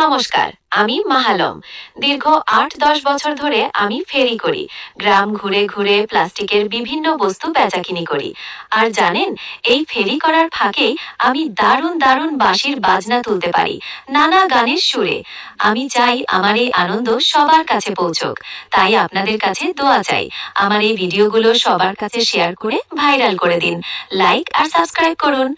নমস্কার, আমি মাহালম। দীর্ঘ ৮-১০ বছর ধরে আমি ফেরি করি। গ্রাম ঘুরে ঘুরে প্লাস্টিকের বিভিন্ন বস্তু বেচাকিনি করি। আর জানেন, এই ফেরি করার ফাঁকেই আমি দারুণ দারুণ বাঁশির বাজনা তুলতে পারি, নানা গানের সুরে। আমি চাই আমার এই আনন্দ সবার কাছে পৌঁছক। তাই আপনাদের কাছে দোয়া চাই, আমার এই ভিডিওগুলো সবার কাছে শেয়ার করে ভাইরাল করে দিন। লাইক আর সাবস্ক্রাইব করুন।